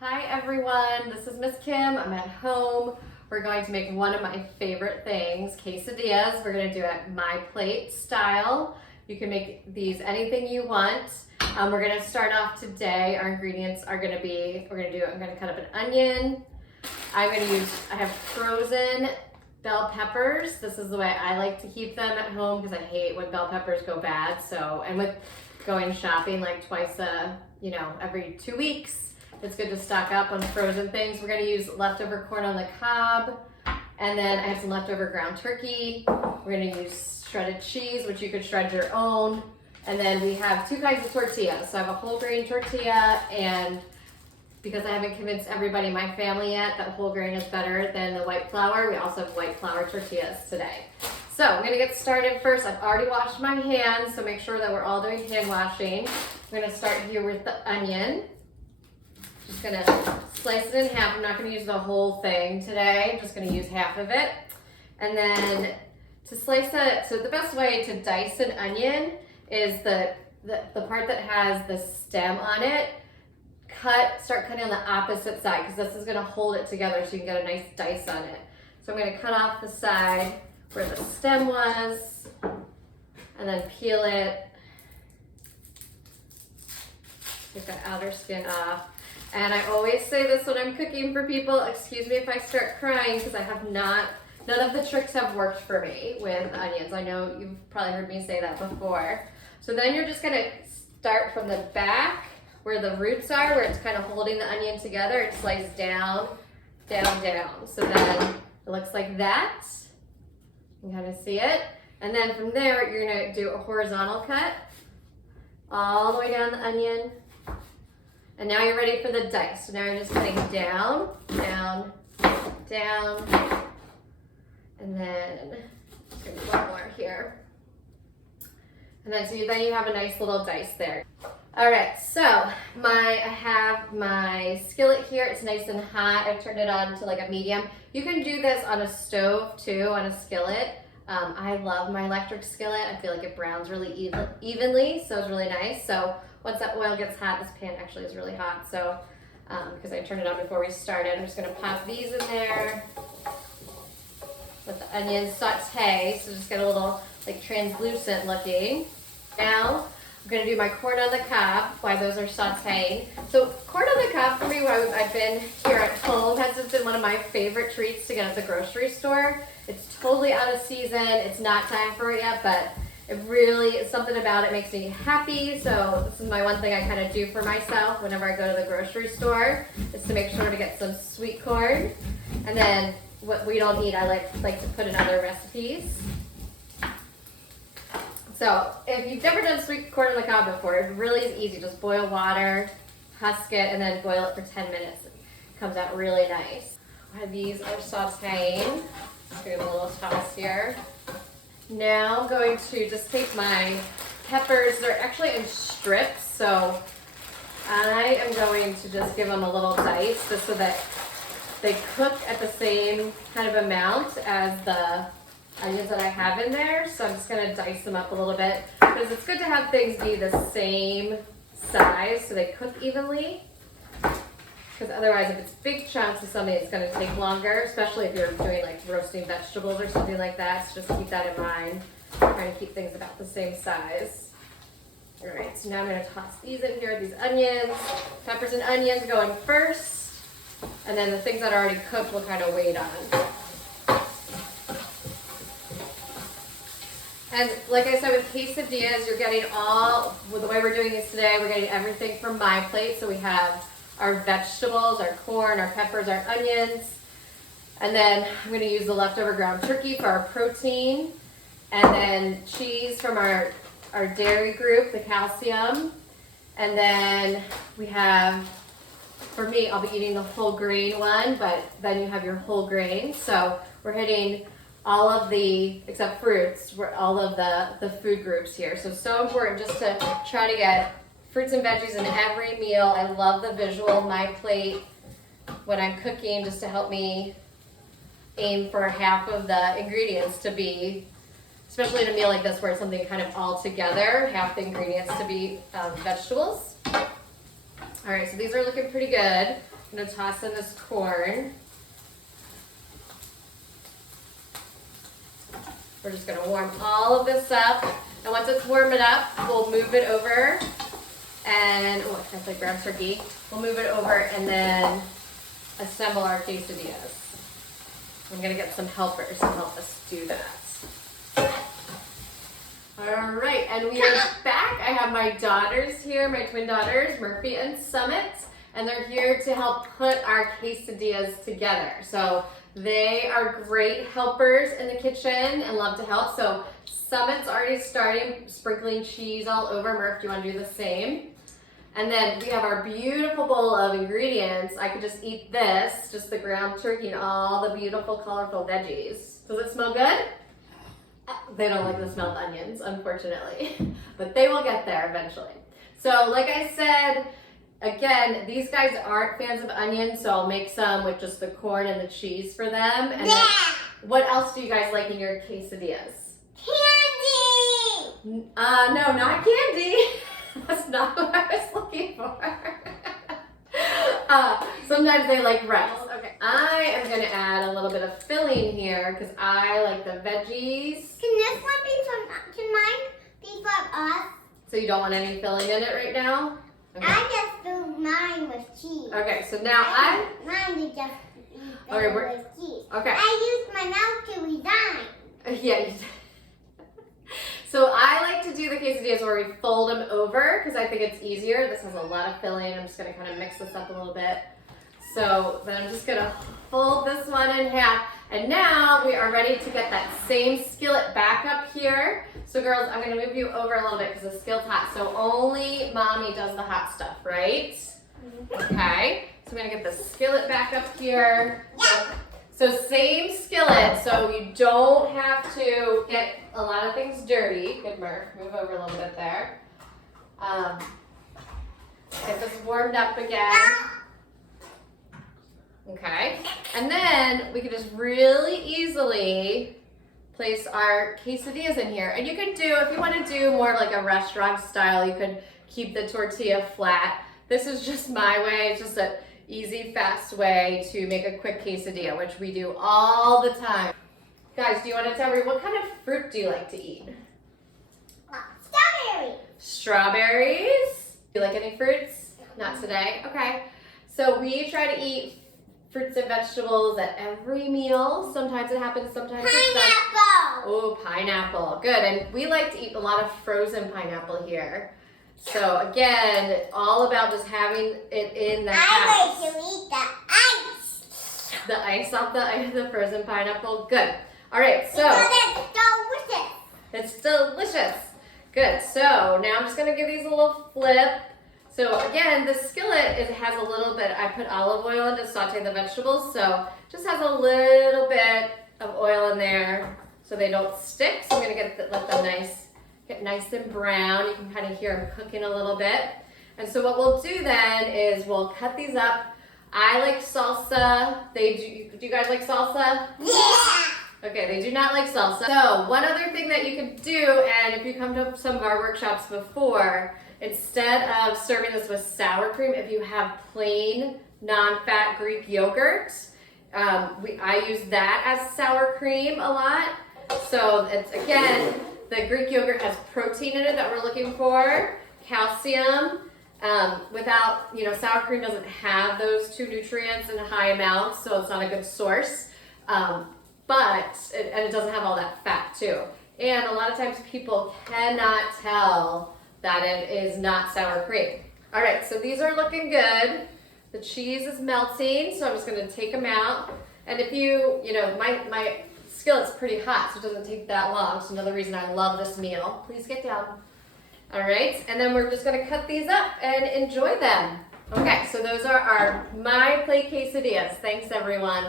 Hi everyone, this is Miss Kim. I'm at home. We're going to make one of my favorite things, quesadillas. We're going to do it my plate style. You can make these anything you want. We're going to start off today. Our ingredients are going to be, I'm going to cut up an onion. I have frozen bell peppers. This is the way I like to keep them at home because I hate when bell peppers go bad. And with going shopping like every 2 weeks, it's good to stock up on frozen things. We're gonna use leftover corn on the cob, and then I have some leftover ground turkey. We're gonna use shredded cheese, which you could shred your own. And then we have 2 kinds of tortillas. So I have a whole grain tortilla, and because I haven't convinced everybody in my family yet that whole grain is better than the white flour, we also have white flour tortillas today. So I'm gonna get started first. I've already washed my hands, so make sure that we're all doing hand washing. I'm gonna start here with the onion. Just gonna slice it in half. I'm not gonna use the whole thing today. I'm just gonna use half of it. And then to slice it, so the best way to dice an onion is the part that has the stem on it. Start cutting on the opposite side because this is gonna hold it together so you can get a nice dice on it. So I'm gonna cut off the side where the stem was and then peel it. Take that outer skin off. And I always say this when I'm cooking for people, excuse me if I start crying because none of the tricks have worked for me with onions. I know you've probably heard me say that before. So then you're just gonna start from the back where the roots are, where it's kind of holding the onion together. It slices down, down, down. So then it looks like that. You can kind of see it. And then from there, you're gonna do a horizontal cut all the way down the onion. And now you're ready for the dice. So now you're just cutting down, down, down, and then just gonna do one more here. And then then you have a nice little dice there. All right, so I have my skillet here. It's nice and hot. I've turned it on to like a medium. You can do this on a stove too, on a skillet. I love my electric skillet. I feel like it browns really evenly, so it's really nice. So once that oil gets hot, this pan actually is really hot. So because I turned it on before we started, I'm just gonna pop these in there. Let the onions saute, so just get a little like translucent looking. Now I'm gonna do my corn on the cob while those are sauteing. So corn on the cob for me, while I've been here at home, has just been one of my favorite treats to get at the grocery store. It's totally out of season. It's not time for it yet, but something about it makes me happy. So this is my one thing I kind of do for myself whenever I go to the grocery store, is to make sure to get some sweet corn. And then what we don't eat, I like to put in other recipes. So if you've never done sweet corn on the cob before, it really is easy. Just boil water, husk it, and then boil it for 10 minutes. It comes out really nice. These are sauteing. Just give them a little toss here. Now I'm going to just take my peppers. They're actually in strips, so I am going to just give them a little dice just so that they cook at the same kind of amount as the onions that I have in there. So I'm just going to dice them up a little bit because it's good to have things be the same size so they cook evenly. Because otherwise, if it's big chunks of something, it's going to take longer, especially if you're doing like roasting vegetables or something like that. So just keep that in mind. Trying to keep things about the same size. All right, so now I'm going to toss these in here, these onions. Peppers and onions going first. And then the things that are already cooked will kind of wait on. And like I said, with quesadillas, you're getting the way we're doing these today, we're getting everything from my plate. So we have our vegetables, our corn, our peppers, our onions. And then I'm gonna use the leftover ground turkey for our protein. And then cheese from our dairy group, the calcium. And then we have, for me, I'll be eating the whole grain one, but then you have your whole grain. So we're hitting all of except fruits, all of the food groups here. So important just to try to get fruits and veggies in every meal. I love the visual of my plate when I'm cooking, just to help me aim for half of the ingredients to be, especially in a meal like this where it's something kind of all together, half the ingredients to be vegetables. All right, so these are looking pretty good. I'm gonna toss in this corn. We're just gonna warm all of this up. And once it's warmed up, we'll move it over and, oh, I have to grab turkey. We'll move it over and then assemble our quesadillas. I'm gonna get some helpers to help us do that. All right, and we are back. I have my daughters here, my twin daughters, Murphy and Summit, and they're here to help put our quesadillas together. So they are great helpers in the kitchen and love to help. So Summit's already starting sprinkling cheese all over. Murph, do you want to do the same? And then we have our beautiful bowl of ingredients. I could just eat this, just the ground turkey and all the beautiful, colorful veggies. Does it smell good? They don't like the smell of onions, unfortunately, but they will get there eventually. So like I said, again, these guys aren't fans of onions, so I'll make some with just the corn and the cheese for them. And then, what else do you guys like in your quesadillas? Candy! No, not candy. That's not what I was looking for. Sometimes they like rice. Okay, I am gonna add a little bit of filling here because I like the veggies. Can this one be can mine be from us? So you don't want any filling in it right now? Okay. I just filled mine with cheese. Okay, so now Mine is just filled Okay, with cheese. Okay. I used my mouth to resign. Yeah, you did. So I like to do the quesadillas where we fold them over because I think it's easier. This has a lot of filling. I'm just gonna kind of mix this up a little bit. So then I'm just gonna fold this one in half. And now we are ready to get that same skillet back up here. So girls, I'm gonna move you over a little bit because the skillet's hot. So only mommy does the hot stuff, right? Okay, so I'm gonna get the skillet back up here. So same skillet, so you don't have to get a lot of things dirty. Good, Murph, move over a little bit there. Get this warmed up again. Okay, and then we can just really easily place our quesadillas in here. And you can do, if you want to do more like a restaurant style, you could keep the tortilla flat. This is just my way, it's just an easy, fast way to make a quick quesadilla, which we do all the time. Guys, do you want to tell me, what kind of fruit do you like to eat? Strawberry. Strawberries? Do you like any fruits? Not today? Okay. So we try to eat fruits and vegetables at every meal. Sometimes it happens, sometimes it doesn't. Pineapple. Oh, pineapple. Good. And we like to eat a lot of frozen pineapple here. So again, all about just having it in the house. I like to eat the ice. The ice off the frozen pineapple. Good. All right, so. Because it's delicious. It's delicious. Good. So now I'm just going to give these a little flip. So again, the skillet has a little bit, I put olive oil in to saute the vegetables. So just has a little bit of oil in there so they don't stick. So I'm going to let them get nice and brown. You can kind of hear them cooking a little bit. And so what we'll do then is we'll cut these up. I like salsa. Do you guys like salsa? Yeah. Okay, they do not like salsa. So one other thing that you can do, and if you come to some of our workshops before, instead of serving this with sour cream, if you have plain non-fat Greek yogurt, I use that as sour cream a lot. So it's, again, the Greek yogurt has protein in it that we're looking for, calcium. Without, sour cream doesn't have those two nutrients in high amounts, so it's not a good source. But it doesn't have all that fat too. And a lot of times people cannot tell that it is not sour cream. All right, so these are looking good. The cheese is melting, so I'm just gonna take them out. And if my skillet's pretty hot, so it doesn't take that long. So another reason I love this meal. Please get down. All right, and then we're just gonna cut these up and enjoy them. Okay, so those are my plate quesadillas. Thanks everyone.